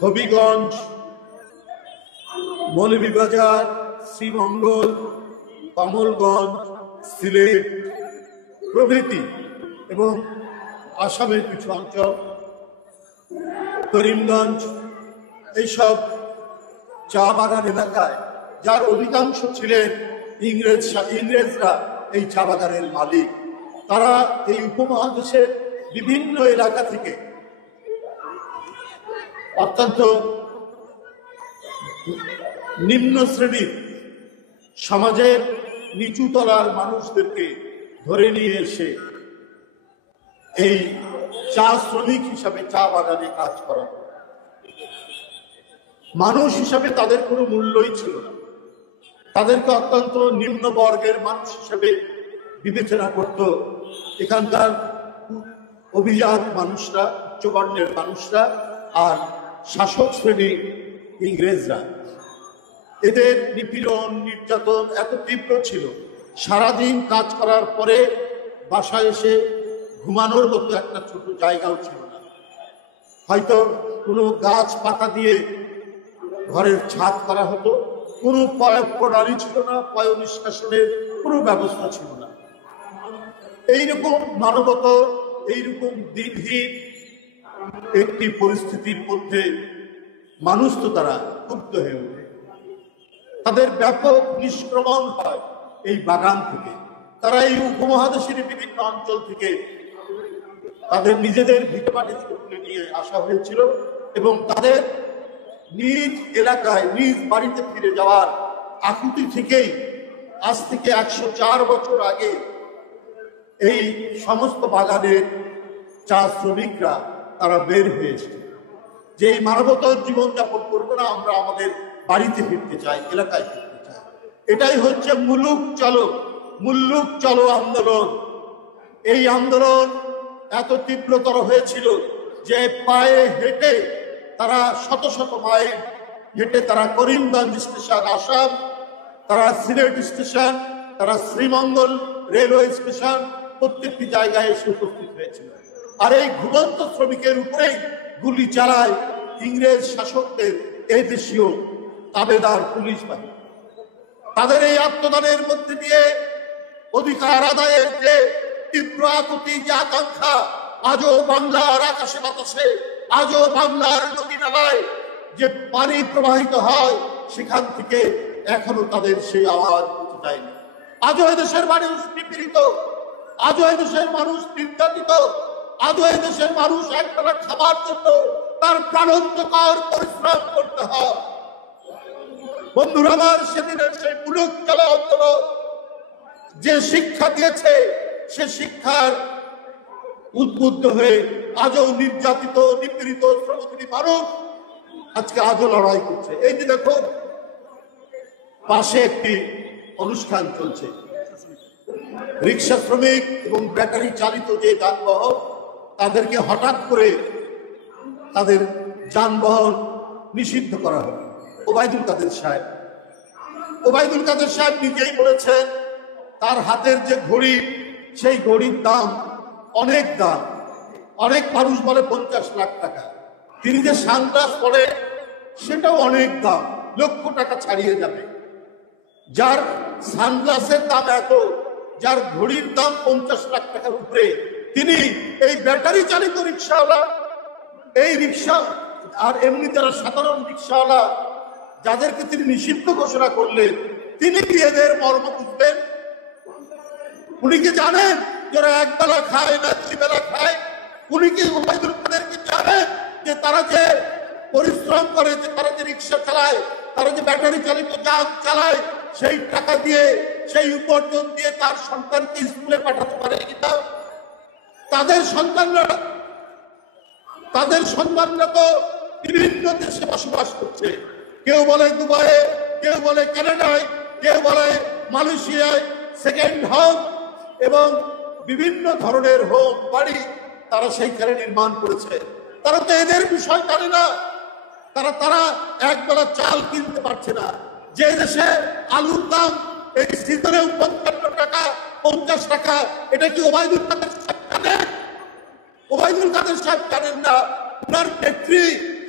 হবিগঞ্জ, মৌলভীবাজার, শ্রীমঙ্গল, কমলগঞ্জ, সিলেট প্রভৃতি এবং আসামের কিছু অঞ্চল, করিমগঞ্জ, এইসব চা বাগান এলাকায় যার অধিকাংশ ছিলেন ইংরেজরা এই চা বাগানের মালিক। তারা এই উপমহাদেশের বিভিন্ন এলাকা থেকে অত্যন্ত নিম্ন শ্রেণীর সমাজের নিচু তলার মানুষদেরকে ধরে নিয়ে এসে এই চা শ্রমিক হিসাবে চা বাগানে কাজ করা। মানুষ হিসাবে তাদের কোনো মূল্যই ছিল না, তাদেরকে অত্যন্ত নিম্ন বর্গের মানুষ হিসাবে বিবেচনা করত এখানকার অভিজাত মানুষরা, উচ্চবর্ণের মানুষরা আর শাসক শ্রেণী ইংরেজরা। এদের নিপীড়ন নির্যাতন এত তীব্র ছিল, সারাদিন কাজ করার পরে বাসায় এসে ঘুমানোর মতো একটা ছোট জায়গাও ছিল না। হয়তো কোনো গাছ পাতা দিয়ে ঘরের ছাদ করা হতো, কোনো প্রণালী ছিল না, পয় নিষ্কাশনের কোনো ব্যবস্থা ছিল না। এইরকম মানবত, এইরকম দিনহীন একটি পরিস্থিতির মধ্যে মানুষ তো তারা ক্ষুব্ধ হয়ে ওঠে। তাদের ব্যাপক নিষ্ক্রমণ হয় এই বাগান থেকে। তারা এই উপমহাদেশের বিভিন্ন অঞ্চল থেকে তাদের নিজেদের ভিটেমাটি থেকে তুলে নিয়ে আসা হয়েছিল এবং তাদের নিজ এলাকায় নিজ বাড়িতে ফিরে যাওয়ার আকুতি থেকেই আজ থেকে 104 বছর আগে এই সমস্ত বাগানের চা শ্রমিকরা তারা বের হয়েছে যে এই মানবতার জীবনযাপন করবো না, আমরা আমাদের বাড়িতে ফিরতে চাই, এলাকায় ফিরতে চাই। এটাই হচ্ছে মুল্লুক চলো আন্দোলন। এই আন্দোলন এত তীব্রতর হয়েছিল যে পায়ে হেঁটে তারা শত শত মাইল হেঁটে তারা করিমগঞ্জ স্টেশন আসাম, তারা সিলেট স্টেশন, তারা শ্রীমঙ্গল রেলওয়ে স্টেশন প্রত্যেকটি জায়গায় এসে উপস্থিত হয়েছিল। আর এই ঘুমন্ত শ্রমিকের উপরেই গুলি চালায় ইংরেজ শাসকদের এই দেশীয় তাবেদার পুলিশ বাহিনী। তাদের এই আত্মদানের মধ্যে দিয়ে অধিকার আদায়ের যে তীব্র আকুতি, যে আকাঙ্ক্ষা, আজও বাংলার আকাশে বাতাসে, আজও বাংলার নদী নালায় যে পানি প্রবাহিত হয়, সেখান থেকে এখনো তাদের সেই আওয়াজ উঠে যায়নি। আজও এদেশের মানুষ নিপীড়িত, আজও এদেশের মানুষ নির্যাতিত, আজও এদেশের মানুষ একবেলা খাবার জন্য তার প্রাণান্তকর পরিশ্রম করতে হয়। বন্ধুরা আমার, সেদিনের সেই মুলুক চলো আন্দোলন যে শিক্ষা দিয়েছে, সে শিক্ষার উদ্বুদ্ধ হয়ে আজও নির্যাতিত নিপীড়িত শ্রমজীবী মানুষ আজকে আজও লড়াই করছে। এই যে দেখো পাশে একটি অনুষ্ঠান চলছে, রিক্সা শ্রমিক এবং ব্যাটারি চালিত যে যানবাহন, তাদেরকে হঠাৎ করে তাদের যানবাহন নিষিদ্ধ করা হবে। ওবায়দুল কাদের সাহেব নিজেই বলেছেন তার হাতের যে ঘড়ি, সেই ঘড়ির দাম অনেক দাম। অনেক মানুষ বলে 50 লাখ টাকা। তিনি যে সানগ্লাস পরে সেটাও অনেক দাম, লক্ষ টাকা ছাড়িয়ে যাবে। যার সানগ্লাসের দাম এত, যার ঘড়ির দাম 50 লাখ টাকার উপরে, তিনি এই ব্যাটারি চালিত রিক্সাওয়ালা, এই রিক্সা আর এমনি যারা সাধারণ রিক্সাওয়ালা যাদেরকে তিনি নিষিদ্ধ ঘোষণা করলেন, তিনি কি এদের মর্ম বুঝবেন? উনি কি জানেন যারা একবেলা খায় না 2 বেলা খায়? উনি কি ওবায়দুল কাদেরকে জানেন যে তারা যে পরিশ্রম করে, যে তারা যে রিক্সা চালায়, তারা যে ব্যাটারি চালিত যান চালায়, সেই টাকা দিয়ে, সেই উপার্জন দিয়ে তার সন্তানকে স্কুলে পাঠাতে পারে কিনা? তাদের সন্তানরা তো বিভিন্ন দেশে বসবাস করছে। কেউ বলে দুবাইয়ে, কেউ বলে কানাডায়, কেউ বলে মালয়েশিয়ায় সেকেন্ড হোম এবং বিভিন্ন ধরনের হোম বাড়ি তারা সেইখানে নির্মাণ করেছে। তারা তো এদের বিষয় জানে না। তারা একবেলা চাল কিনতে পারছে না। যে দেশে আলুর দাম এই সিজনেও 55 টাকা, 50 টাকা, এটা কি ওবায়দুল কাদের সাহেব জানেন? ওবায়দুল কাদের সাহেব জানেন না। ওনার নেত্রী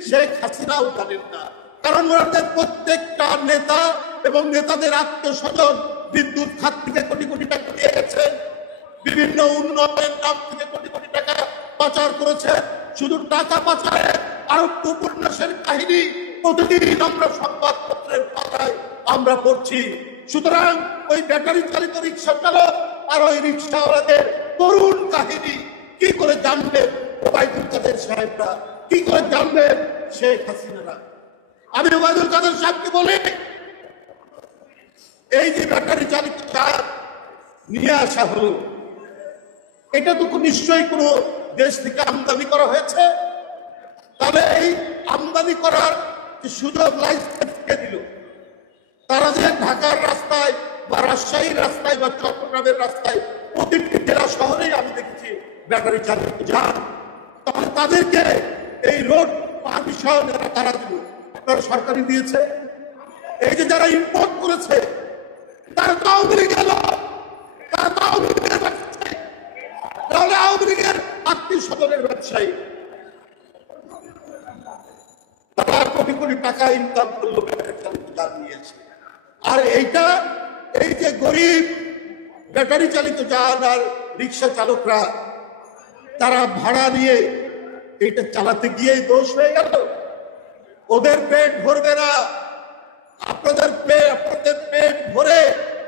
শেখ হাসিনাও জানেন না, কারণ ওনাদের প্রত্যেকটা নেতা এবং নেতাদের আত্মস্বজন বিদ্যুৎ খাত থেকে কোটি কোটি টাকা দিয়ে গেছেন, বিভিন্ন উন্নয়নের নাম থেকে কোটি কোটি টাকা পাচার করেছে। শুধু টাকা পাচারের আরো উপন্যাসের কাহিনী প্রতিদিন আমরা সংবাদপত্রের পাতায় আমরা পড়ছি। সুতরাং ওই ব্যাটারি চালিত রিক্সা চালক আর ওই রিক্সাওয়ালাদের করুণ কাহিনী কি করে জানবেন ওবায়দুল কাদের সাহেবরা, কি করে জানবেন শেখ হাসিনারা? আমি ওবায়দুল কাদের সাহেবকে বলি, এই যে ব্যাটারি চালিত কার নিয়ে আসা হলো, এটা তো নিশ্চয়ই কোনো দেশ থেকে আমদানি করা হয়েছে। তাহলে এই আমদানি করার সুযোগ লাইসেন্স দিল, তারা যে ঢাকার রাস্তায় বা রাজশাহীর রাস্তায় বা চট্টগ্রামের রাস্তায় প্রতিটি জেলা শহরেই আমি দেখেছি ব্যাটারি চালিত যান, তাহলে তাদেরকে এই রোড পারমিশন তারা দিল, আপনারা সরকারি দিয়েছে। এই যে যারা ইম্পোর্ট করেছে তারা তো আওয়ামী লীগের লোক, তারা তো আওয়ামী লীগের ব্যবসায়ী, তাহলে আওয়ামী লীগের আত্মীয় স্বজনের ব্যবসায়ী, তারা কোটি কোটি টাকা ইনকাম করলো ব্যাটারি চালিত যান নিয়েছে। আর এইটা এই যে গরিব ব্যাটারি চালিত যান আর রিক্সা চালকরা তারা ভাড়া নিয়ে এটা চালাতে গিয়ে দোষ হয়ে গেল। ওদের পেট ভরবে না, আপনাদের পেট ভরে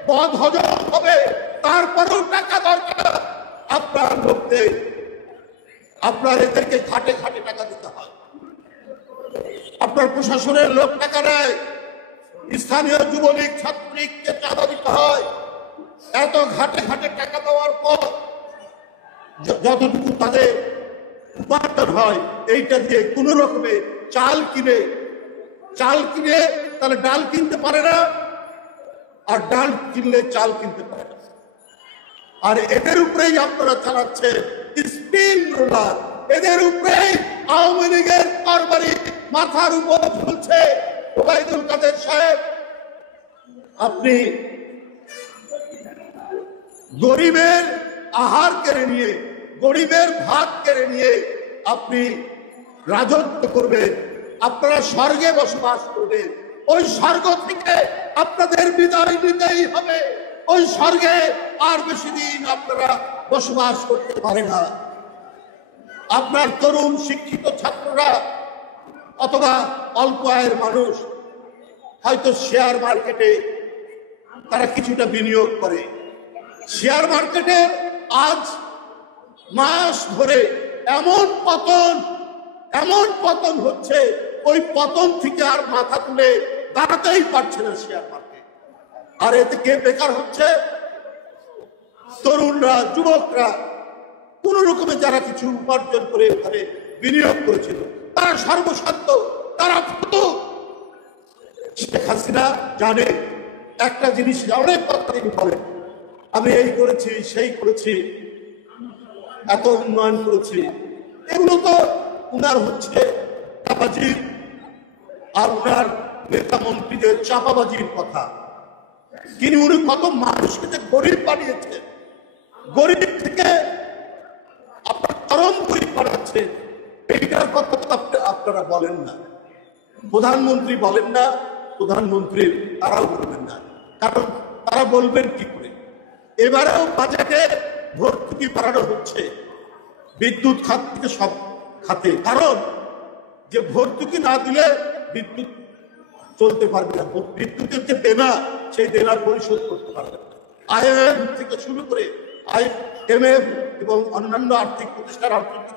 বদ হজম হবে, তারপরেও টাকা দরকার আপনার লোকদের, আপনার এদেরকে ঘাটে ঘাটে টাকা দিতে হয়। আপনার প্রশাসনের লোক টাকা নেয়, স্থানীয় যুবলীগ ছাত্রলীগকে চাঁদা দিতে হয়। এত ঘাটে ঘাটে টাকা দেওয়ার পর যতটুকু তাদের উপার্জন হয় এইটা দিয়ে কোন রকমে চাল কিনে তাহলে ডাল কিনতে পারে না, আর ডাল কিনলে চাল কিনতে পারে না। আর এদের উপরেই আপনারা চালাচ্ছেন স্পিন রোলার, এদের উপরেই আওয়ামী লীগের কারবারি মাথার উপর ঝুলছে। ওবায়দুল কাদের সাহেব, আপনি গরিবের আহার কেড়ে নিয়ে, গরিবের ভাত কেড়ে নিয়ে আপনি রাজত্ব করবেন, আপনারা স্বর্গে বসবাস করবেন। ওই স্বর্গ থেকে আপনাদের বিদায় নিতেই হবে। ওই স্বর্গে আর বেশি দিন আপনারা বসবাস করতে পারে না। আপনার তরুণ শিক্ষিত ছাত্ররা অথবা অল্প আয়ের মানুষ হয়তো শেয়ার মার্কেটে তারা কিছুটা বিনিয়োগ করে। শেয়ার মার্কেটে আজ মাস ধরে এমন পতন হচ্ছে, ওই পতন থেকে আর মাথা তুলে দাঁড়াতেই পারছে না শেয়ার মার্কেট। আর এতে কে বেকার হচ্ছে? তরুণরা, যুবকরা, কোন রকমে যারা কিছু উপার্জন করে এখানে বিনিয়োগ করেছিল তারা সর্বশান্ত, তারা শেখ হাসিনা জানে একটা জিনিস, অনেক কথা তিনি বলেন, আমি এই করেছি, সেই করেছি, এত উন্নয়ন করেছি। এগুলো তো উনার হচ্ছে চাপাবাজি, আর উনার নেতা মন্ত্রীদের চাপাবাজির কথা। কিন্তু উনি কত মানুষকে যে গরিব বানিয়েছেন, গরিব থেকে আপনার চরম গরিব বানাচ্ছে, এইটার কথা আপনারা বলেন না, প্রধানমন্ত্রী বলেন না, প্রধানমন্ত্রী তারাও বলবেন না। কারণ তারা বলবেন কি করে? এবারেও বাজেটে ভর্তুকি বাড়ানো হচ্ছে বিদ্যুৎ খাত থেকে সব খাতে, কারণ যে ভর্তুকি না দিলে বিদ্যুৎ চলতে পারবে না, বিদ্যুতের যে দেনা সেই দেনা পরিশোধ করতে পারবে না। IMF থেকে শুরু করে IMF এবং অন্যান্য আর্থিক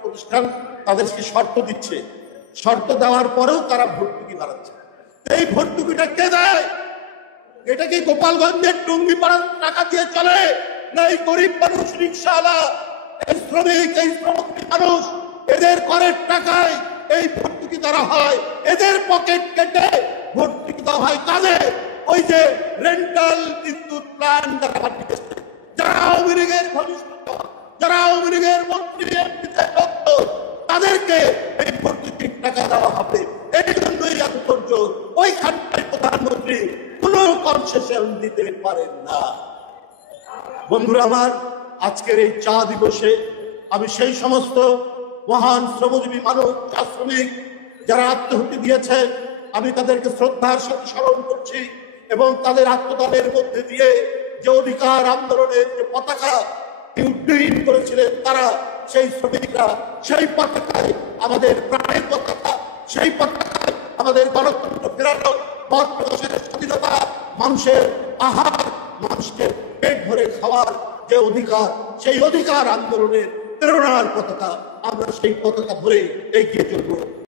প্রতিষ্ঠান তাদেরকে শর্ত দিচ্ছে, শর্ত দেওয়ার পরেও তারা ভর্তুকি বাড়াচ্ছে। এই ভর্তুকিটা কে দেয়? এটা কি গোপালগঞ্জের টুঙ্গি পাড়ার টাকা দিয়ে চলে? না এই গরিব মানুষ, রিক্সাওয়ালা, এই শ্রমিক, এই শ্রমিক মানুষ, এদের করের টাকায় এই ভর্তুকি দেওয়া হয়, এদের পকেট কেটে ভর্তুকি দেওয়া হয় কাদের? ওই যে রেন্টাল বিদ্যুৎ প্ল্যান যারা আওয়ামী লীগের ঘনিষ্ঠ, যারা আওয়ামী লীগের মন্ত্রী তাদেরকে এই ভর্তুকির টাকা দেওয়া হবে। এই জন্যই এত ধৈর্য। ওইখানটায় প্রধানমন্ত্রী কোনো কনসেশন দিতে পারেন না। বন্ধুরা আমার, আজকের এই চা দিবসে আমি সেই সমস্ত মহান শ্রমজীবী মানুষ, চা শ্রমিক যারা আত্মহুতি দিয়েছে আমি তাদেরকে শ্রদ্ধার সাথে স্মরণ করছি এবং তাদের আত্মদানের মধ্যে দিয়ে যে অধিকার আন্দোলনের যে পতাকা উড্ডীন করেছিলেন তারা, সেই শ্রমিকরা সেই পতাকায় আমাদের প্রাণের পতাকা, সেই পতাকায় আমাদের গণতন্ত্র ফেরানো, মত প্রকাশের স্বাধীনতা, মানুষের আহার, মানুষকে পেট ভরে খাওয়ার যে অধিকার, সেই অধিকার আন্দোলনের প্রেরণার পতাকা, আমরা সেই পতাকা ধরে এগিয়ে চলবো।